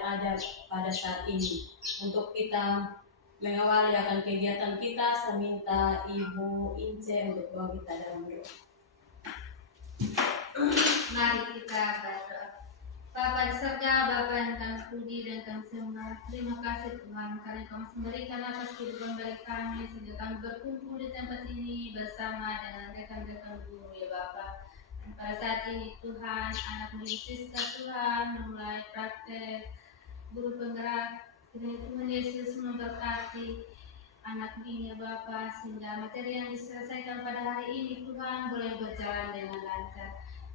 yang ada pada saat ini. Untuk kita mengawali akan kegiatan kita, saya minta Ibu Ince untuk bawa kita dalam doa. Mari kita berdoa. Bapa di surga, Bapa yang kami puji dan kami sembah. Terima kasih Tuhan karena Kau masih memberikan atas kehidupan bagi kami sehingga kami berkumpul di tempat ini bersama dengan rekan-rekan guru ya Bapa. Dan pada saat ini Tuhan, anak murid Siska Tuhan memulai praktek guru penggerak. Kiranya Tuhan Yesus memberkati anak ini ya Bapa sehingga materi yang diselesaikan pada hari ini Tuhan boleh berjalan dengan lancar.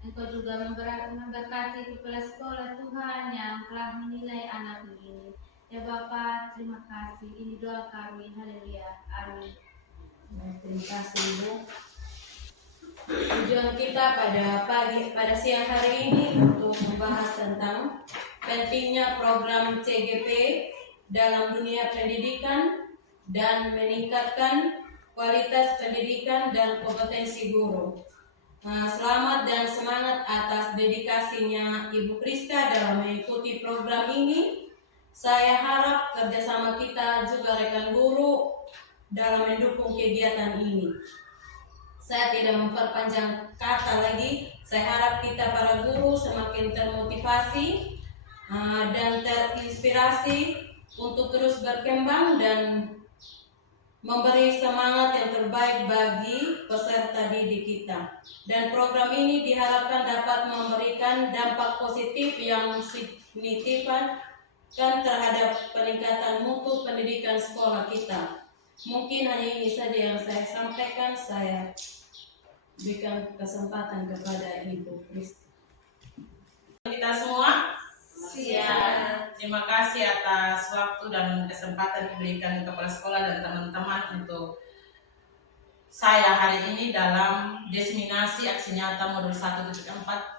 Engkau juga memberkati kepala sekolah Tuhan yang telah menilai anak ini. Ya Bapa, terima kasih. Ini doa kami. Haleluya. Amin. Terima kasih Ibu. Tujuan kita pada siang hari ini untuk membahas tentang pentingnya program CGP dalam dunia pendidikan dan meningkatkan kualitas pendidikan dan kompetensi guru. Selamat dan semangat atas dedikasinya Ibu Priska dalam mengikuti program ini. Saya harap kerjasama kita juga rekan guru dalam mendukung kegiatan ini. Saya tidak memperpanjang kata lagi. Saya harap kita para guru semakin termotivasi dan terinspirasi untuk terus berkembang dan memberi semangat yang terbaik bagi peserta didik kita. Dan program ini diharapkan dapat memberikan dampak positif yang signifikan terhadap peningkatan mutu pendidikan sekolah kita. Mungkin hanya ini saja yang saya sampaikan. Saya berikan kesempatan kepada Ibu Kristi. Kita semua Siap. terima kasih atas waktu dan kesempatan diberikan kepada sekolah dan teman-teman untuk saya hari ini dalam diseminasi aksi nyata modul 1.4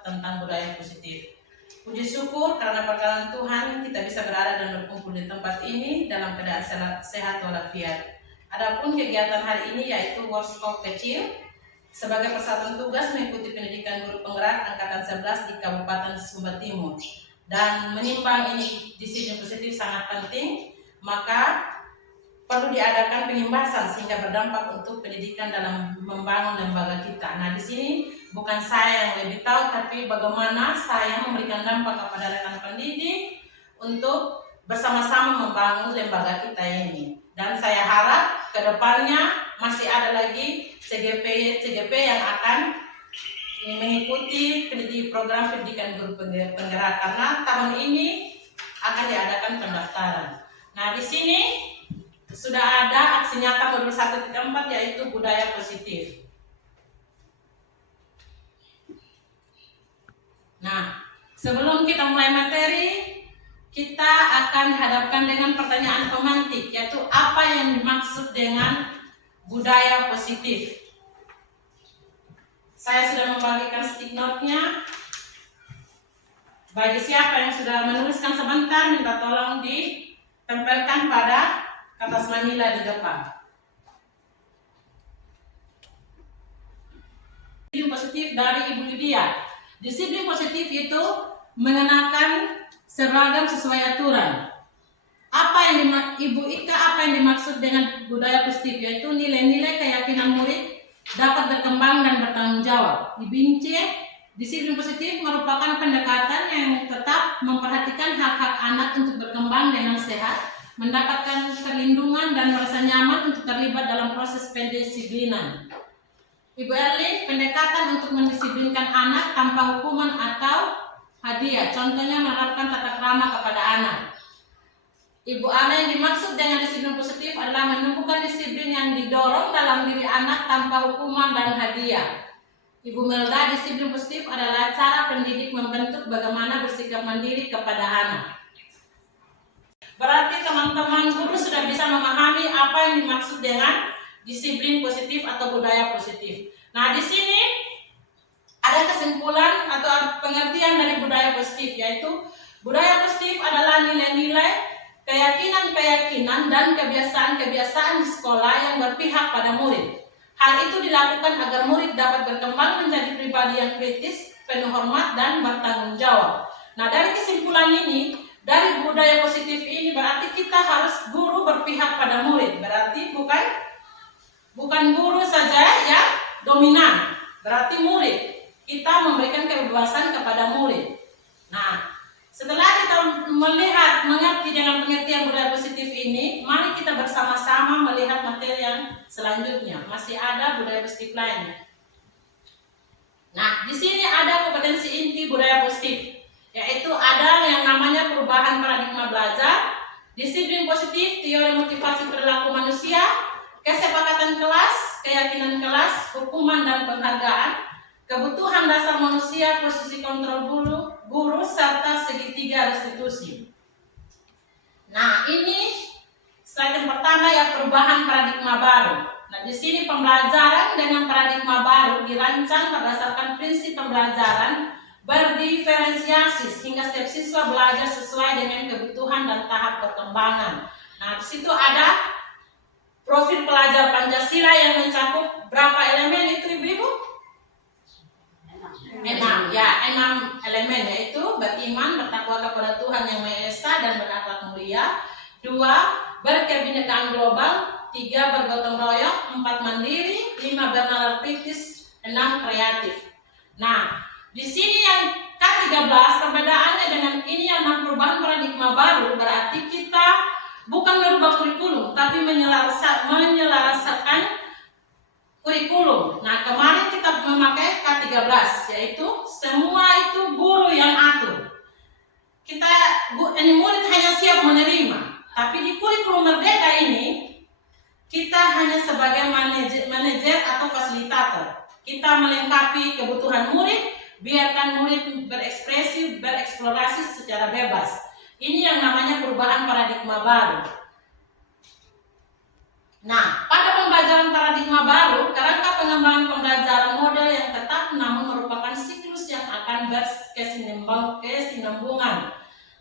tentang budaya positif. Puji syukur karena perkenan Tuhan kita bisa berada dan berkumpul di tempat ini dalam keadaan sehat walafiat. Adapun kegiatan hari ini yaitu workshop kecil sebagai persatuan tugas mengikuti pendidikan guru penggerak angkatan 11 di Kabupaten Sumba Timur. Dan menimbang ini disiplin positif sangat penting, maka perlu diadakan pengimbasan sehingga berdampak untuk pendidikan dalam membangun lembaga kita. Nah, di sini bukan saya yang lebih tahu, tapi bagaimana saya memberikan dampak kepada rekan pendidik untuk bersama-sama membangun lembaga kita ini. Dan saya harap ke depannya masih ada lagi CGP yang akan mengikuti program pendidikan guru penggerak karena tahun ini akan diadakan pendaftaran. Nah, di sini sudah ada aksi nyata modul 1.4 yaitu budaya positif. Nah, sebelum kita mulai materi, kita akan hadapkan dengan pertanyaan pemantik, yaitu apa yang dimaksud dengan budaya positif. Saya sudah membagikan stick note-nya. Bagi siapa yang sudah menuliskan sebentar, minta tolong ditempelkan pada kertas manila di depan. Disiplin positif dari Ibu Lydia. Disiplin positif itu mengenakan seragam sesuai aturan. Ibu Ika, apa yang dimaksud dengan budaya positif? Yaitu nilai-nilai keyakinan murid dapat berkembang dan bertanggung jawab. Dibinci, disiplin positif merupakan pendekatan yang tetap memperhatikan hak-hak anak untuk berkembang dengan sehat, mendapatkan perlindungan dan merasa nyaman untuk terlibat dalam proses pendisiplinan. Ibu Erlin, pendekatan untuk mendisiplinkan anak tanpa hukuman atau hadiah, contohnya menerapkan tata krama kepada anak. Ibu Ana, yang dimaksud dengan disiplin positif adalah menumbuhkan disiplin yang didorong dalam diri anak tanpa hukuman dan hadiah. Ibu Melda, disiplin positif adalah cara pendidik membentuk bagaimana bersikap mandiri kepada anak. Berarti teman-teman guru sudah bisa memahami apa yang dimaksud dengan disiplin positif atau budaya positif. Nah, di sini ada kesimpulan atau pengertian dari budaya positif, yaitu budaya positif adalah nilai-nilai, keyakinan-keyakinan dan kebiasaan-kebiasaan di sekolah yang berpihak pada murid. Hal itu dilakukan agar murid dapat berkembang menjadi pribadi yang kritis, penuh hormat dan bertanggung jawab. Nah, dari kesimpulan ini, dari budaya positif ini berarti kita harus guru berpihak pada murid. Berarti bukan guru saja yang dominan, berarti murid. Kita memberikan kebebasan kepada murid. Nah, setelah kita mengerti dengan pengertian budaya positif ini, mari kita bersama-sama melihat materi yang selanjutnya. Masih ada budaya positif lainnya. Nah, di sini ada kompetensi inti budaya positif, yaitu ada yang namanya perubahan paradigma belajar, disiplin positif, teori motivasi perilaku manusia, kesepakatan kelas, keyakinan kelas, hukuman dan penghargaan, kebutuhan dasar manusia, posisi kontrol guru, serta segitiga restitusi. Nah, ini slide yang pertama ya, perubahan paradigma baru. Nah, di sini pembelajaran dengan paradigma baru dirancang berdasarkan prinsip pembelajaran berdiferensiasi sehingga setiap siswa belajar sesuai dengan kebutuhan dan tahap perkembangan. Nah, di situ ada profil pelajar Pancasila yang mencakup berapa elemen itu Ibu-ibu? 6 elemen, yaitu beriman, bertakwa kepada Tuhan Yang Maha Esa dan berakhlak mulia. 2. Berkebinekaan global. 3. Bergotong royong. 4. Mandiri. 5. Bernalar kritis. 6. Kreatif. Nah, di sini yang K13 perbedaannya dengan ini yang perubahan paradigma baru, berarti kita bukan merubah kurikulum, tapi menyelaraskan kurikulum. Nah, kemarin kita memakai K13, yaitu semua itu guru yang atur. Murid hanya siap menerima, tapi di kurikulum merdeka ini kita hanya sebagai manajer atau fasilitator. Kita melengkapi kebutuhan murid, biarkan murid berekspresi, bereksplorasi secara bebas. Ini yang namanya perubahan paradigma baru. Nah, pada pembelajaran paradigma baru, kerangka pengembangan pembelajaran model yang tetap namun merupakan siklus yang akan berkesinambungan.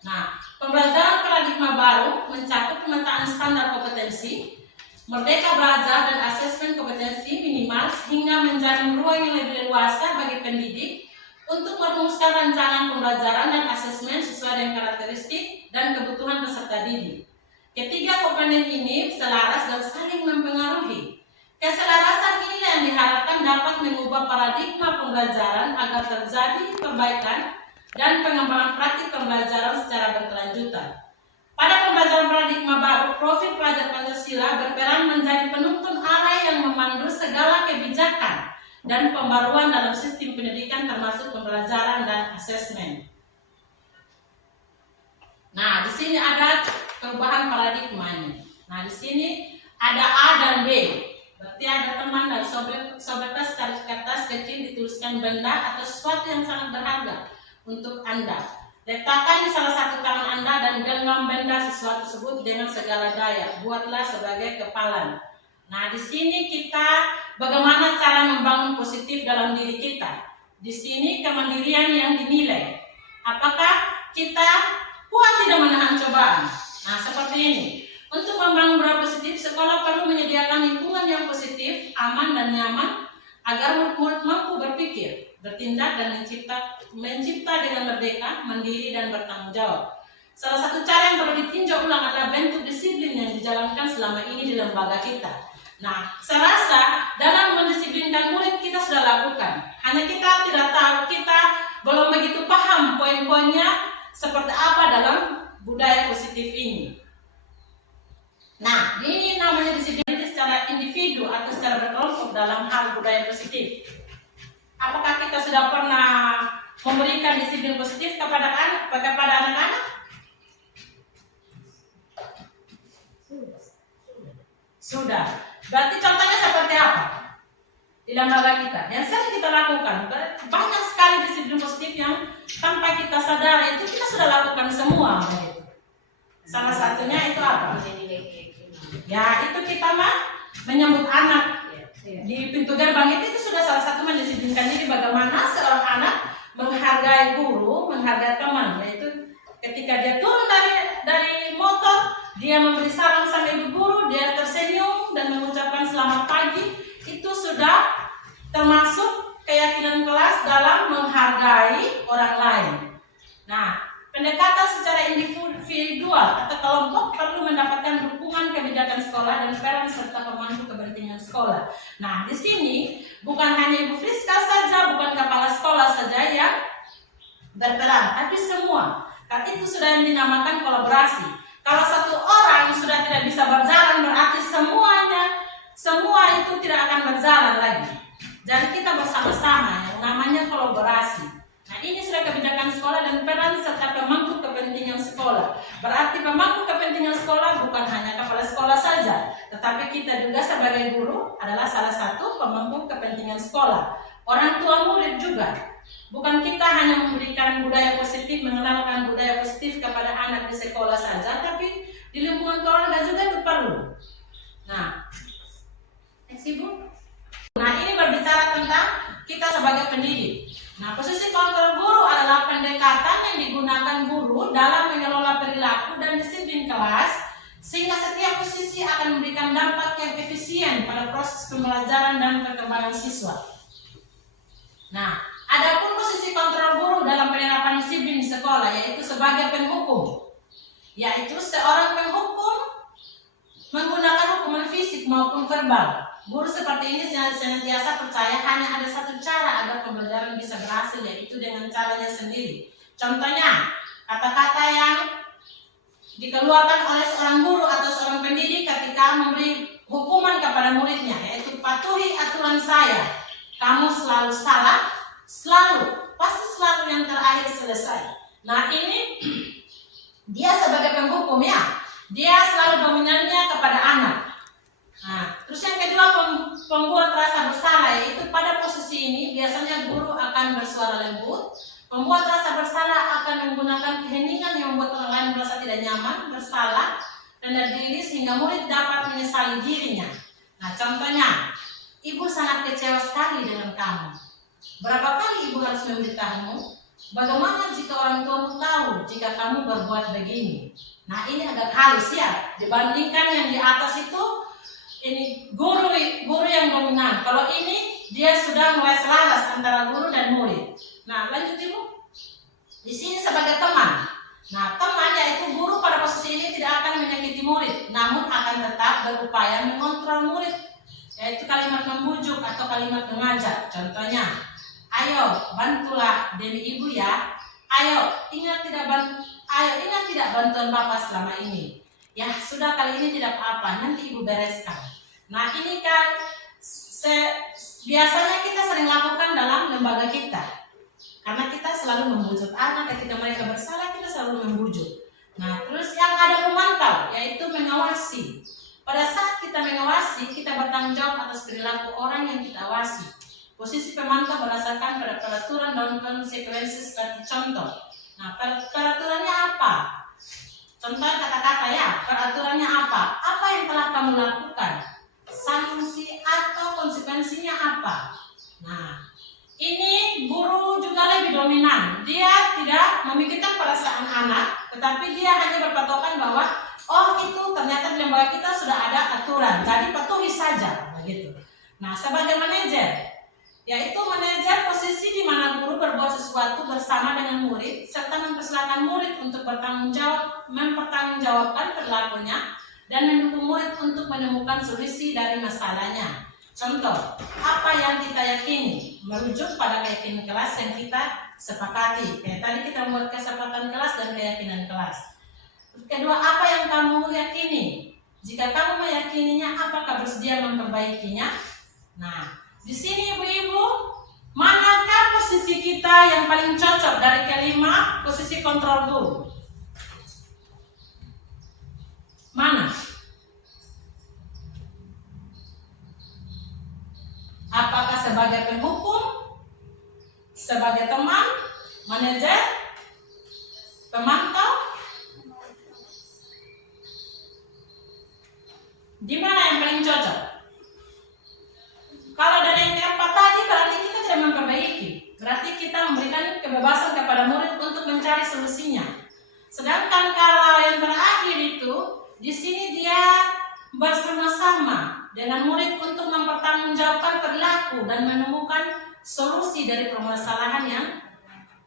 Nah, pembelajaran paradigma baru mencakup pemetaan standar kompetensi, merdeka belajar dan asesmen kompetensi minimal sehingga menjadi ruang yang lebih leluasa bagi pendidik untuk merumuskan rancangan pembelajaran dan asesmen sesuai dengan karakteristik dan kebutuhan peserta didik. Ketiga komponen ini selaras dan saling mempengaruhi. Keselarasan ini yang diharapkan dapat mengubah paradigma pembelajaran agar terjadi perbaikan dan pengembangan praktik pembelajaran secara berkelanjutan. Pada pembelajaran paradigma baru, profil pelajar Pancasila berperan menjadi penuntun arah yang memandu segala kebijakan dan pembaruan dalam sistem pendidikan termasuk pembelajaran dan asesmen. Nah, di sini ada perubahan paradigma ini. Nah, di sini ada A dan B. Berarti ada teman dan sobetas kertas kecil dituliskan benda atau sesuatu yang sangat berharga untuk Anda. Letakkan di salah satu tangan Anda dan genggam benda sesuatu tersebut dengan segala daya. Buatlah sebagai kepalan. Nah, di sini kita bagaimana cara membangun positif dalam diri kita. Di sini kemandirian yang dinilai. Apakah kita kuat tidak menahan cobaan? Nah, seperti ini. Untuk membangun budaya positif, sekolah perlu menyediakan lingkungan yang positif, aman dan nyaman agar murid-murid mampu berpikir, bertindak dan mencipta dengan merdeka, mandiri dan bertanggung jawab. Salah satu cara yang perlu ditinjau ulang adalah bentuk disiplin yang dijalankan selama ini di lembaga kita. Nah, saya rasa dalam mendisiplinkan murid kita sudah lakukan. Hanya kita tidak tahu, kita belum begitu paham poin-poinnya seperti apa dalam budaya positif ini. Nah, ini namanya disiplin secara individu atau secara berkelompok dalam hal budaya positif. Apakah kita sudah pernah memberikan disiplin positif kepada anak-anak? Sudah. Berarti contohnya seperti apa? Di lembaga kita yang sering kita lakukan, banyak sekali disiplin positif yang tanpa kita sadari itu kita sudah lakukan semua. Salah satunya itu apa? Ya, itu kita menyambut anak di pintu gerbang itu sudah salah satu mendisiplinkan diri bagaimana seorang anak menghargai guru, menghargai teman. Yaitu ketika dia turun dari motor, dia memberi salam sama ibu guru, dia tersenyum dan mengucapkan selamat pagi. Itu sudah termasuk keyakinan kelas dalam menghargai orang lain. Nah, pendekatan secara individu sekolah dan peran serta pemangku kepentingan sekolah. Nah, di sini bukan hanya Ibu Friska saja, bukan kepala sekolah saja yang berperan, tapi semua. Karena itu sudah yang dinamakan kolaborasi. Kalau satu orang sudah tidak bisa berjalan, berarti semua itu tidak akan berjalan lagi. Jadi kita bersama-sama yang namanya kolaborasi. Nah, ini sudah kebijakan sekolah dan peran serta pemangku kepentingan sekolah. Berarti pemangku kepentingan sekolah bukan hanya kepala sekolah saja, tetapi kita juga sebagai guru adalah salah satu pemangku kepentingan sekolah. Orang tua murid juga. Bukan kita hanya memberikan budaya positif, mengenalkan budaya positif kepada anak di sekolah saja, tapi di lingkungan keluarga juga itu perlu. Nah, Ibu. Nah, ini berbicara tentang kita sebagai pendidik. Nah, posisi kontrol guru adalah pendekatan yang digunakan guru dalam mengelola perilaku dan disiplin kelas, sehingga setiap posisi akan memberikan dampak yang efisien pada proses pembelajaran dan perkembangan siswa. Nah, adapun posisi kontrol guru dalam penerapan disiplin di sekolah yaitu sebagai penghukum, yaitu seorang penghukum menggunakan hukuman fisik maupun verbal. Guru seperti ini senantiasa percaya hanya ada satu cara agar pembelajaran bisa berhasil, yaitu dengan caranya sendiri. Contohnya, kata-kata yang dikeluarkan oleh seorang guru atau seorang pendidik ketika memberi hukuman kepada muridnya, yaitu patuhi aturan saya. Kamu selalu salah, pasti selalu yang terakhir selesai. Nah, ini dia sebagai penghukum ya, dia selalu dominannya kepada anak. Nah, terus yang kedua pembuat rasa bersalah, yaitu pada posisi ini biasanya guru akan bersuara lembut. Pembuat rasa bersalah akan menggunakan keheningan yang membuat orang lain merasa tidak nyaman, bersalah, rendah diri sehingga murid dapat menyesali dirinya. Nah, contohnya, ibu sangat kecewa sekali dengan kamu. Berapa kali ibu harus memberitahumu? Bagaimana jika orang tuamu tahu jika kamu berbuat begini? Nah, ini agak halus ya, dibandingkan yang di atas itu. Ini guru yang dominan. Kalau ini dia sudah mulai selaras antara guru dan murid. Nah, lanjut Ibu. Di sini sebagai teman. Nah, teman yaitu guru pada posisi ini tidak akan menyakiti murid, namun akan tetap berupaya mengontrol murid, yaitu kalimat membujuk atau kalimat mengajak. Contohnya, ayo bantulah demi ibu ya. Ayo ingat tidak bantuan Bapak selama ini. Ya sudah, kali ini tidak apa-apa, nanti ibu bereskan. Nah, ini kan biasanya kita sering lakukan dalam lembaga kita. Karena kita selalu membujuk anak ketika mereka bersalah, kita selalu membujuk. Nah, terus yang ada pemantau, yaitu mengawasi. Pada saat kita mengawasi, kita bertanggung jawab atas perilaku orang yang kita awasi. Posisi pemantau berdasarkan pada peraturan dan konsekuensi seperti contoh. Nah, peraturannya apa? Contoh kata-kata ya, peraturannya apa? Apa yang telah kamu lakukan? Sanksi atau konsekuensinya apa? Nah, ini guru juga lebih dominan. Dia tidak memikirkan perasaan anak, tetapi dia hanya berpatokan bahwa oh itu ternyata di lembaga kita sudah ada aturan, jadi patuhi saja, begitu. Nah, sebagai manajer, yaitu manajer posisi di mana guru berbuat sesuatu bersama dengan murid serta mempersilahkan murid untuk mempertanggungjawabkan perilakunya dan mendukung murid untuk menemukan solusi dari masalahnya. Contoh, apa yang kita yakini merujuk pada keyakinan kelas yang kita sepakati. Kayak tadi kita membuat kesepakatan kelas dan keyakinan kelas. Kedua, apa yang kamu yakini? Jika kamu meyakininya, apakah bersedia memperbaikinya? Nah, di sini ibu-ibu, manakah posisi kita yang paling cocok dari kelima posisi kontrol guru? Mana? Apakah sebagai penghukum, sebagai teman, manajer, pemantau? Di mana yang paling cocok? Kalau dari yang keempat tadi berarti kita tidak memperbaiki. Berarti kita memberikan kebebasan kepada murid untuk mencari solusinya. Sedangkan kalau yang terakhir itu, di sini dia bersama-sama dengan murid untuk mempertanggungjawabkan perilaku dan menemukan solusi dari permasalahan yang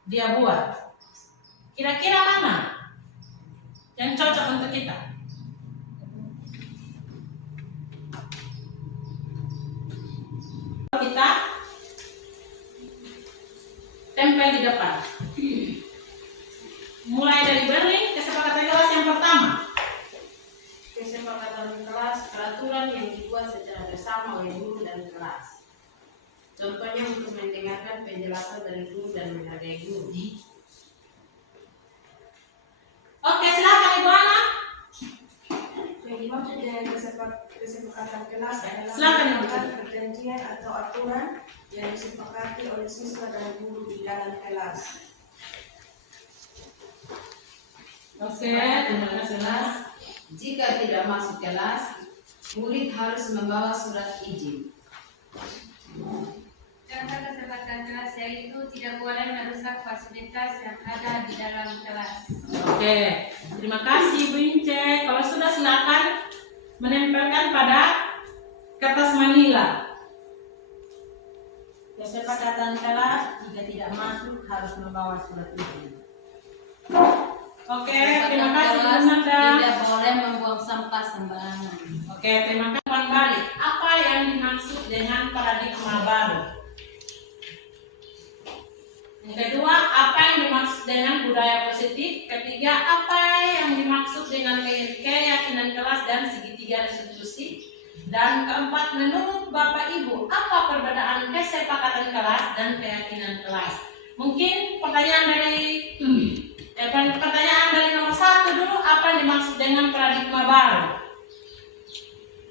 dia buat. Kira-kira mana yang cocok untuk kita? tempel di depan. Mulai dari Berlin, kesepakatan kelas yang pertama. Kesepakatan kelas, peraturan yang dibuat secara bersama oleh guru dan kelas. Contohnya untuk mendengarkan penjelasan dari guru dan menghargai guru. Oke, silakan Ibu Ana. Yang dimaksud dengan kesepakatan kelas adalah Silakan, Ibu. merupakan perjanjian atau aturan yang disepakati oleh siswa dan guru di dalam kelas. Oke, terima kasih Mas. Jika tidak masuk kelas, murid harus membawa surat izin. Contoh kesempatan kelas yaitu tidak boleh merusak fasilitas yang ada di dalam kelas. Oke, terima kasih Ibu Ince. Kalau sudah silakan menempelkan pada kertas manila. Kesepakatan kelas, jika tidak masuk harus membawa surat izin. Oke, terima Kesepakatan kasih Bu kelas, Nanda. tidak boleh membuang sampah sembarangan. Oke, terima kasih Puan Balik. Apa yang dimaksud dengan paradigma baru? Yang kedua, apa yang dimaksud dengan budaya positif? Ketiga, apa yang dimaksud dengan keyakinan kelas dan segitiga restitusi? Dan keempat, menurut Bapak Ibu, apa perbedaan kesepakatan kelas dan keyakinan kelas? Mungkin pertanyaan dari nomor 1 dulu, apa yang dimaksud dengan paradigma baru?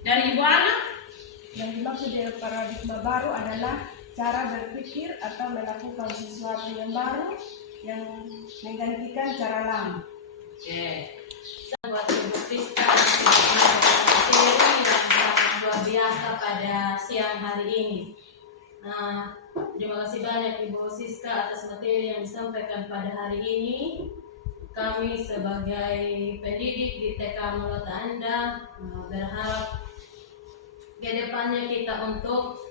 Dari Ibu Ana? Yang dimaksud dengan paradigma baru adalah cara berpikir atau melakukan sesuatu yang baru yang menggantikan cara lama. Oke. Buat Ibu Priska materi yang sangat luar biasa pada siang hari ini. Terima kasih banyak Ibu Siska atas materi yang disampaikan pada hari ini. Kami sebagai pendidik di TK Mulata Anda berharap ke depannya kita untuk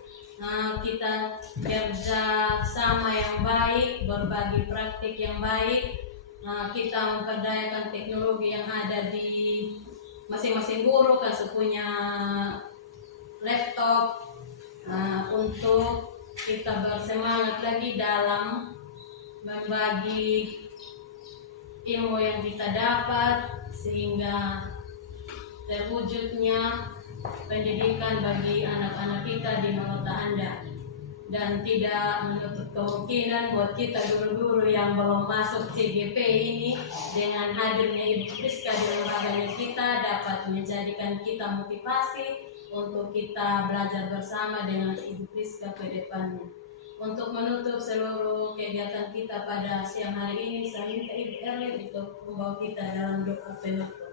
kita kerja sama yang baik, berbagi praktik yang baik, kita memperdayakan teknologi yang ada di masing-masing guru, kasih punya laptop, untuk kita bersemangat lagi dalam membagi ilmu yang kita dapat sehingga terwujudnya pendidikan bagi anak-anak kita di Mulata Anda, dan tidak menutup kemungkinan buat kita guru-guru yang belum masuk CGP ini dengan hadirnya Ibu Priska di lembaganya kita dapat menjadikan kita motivasi untuk kita belajar bersama dengan Ibu Priska ke depannya. Untuk menutup seluruh kegiatan kita pada siang hari ini, saya minta Ibu Erlin untuk membawa kita dalam doa penutup.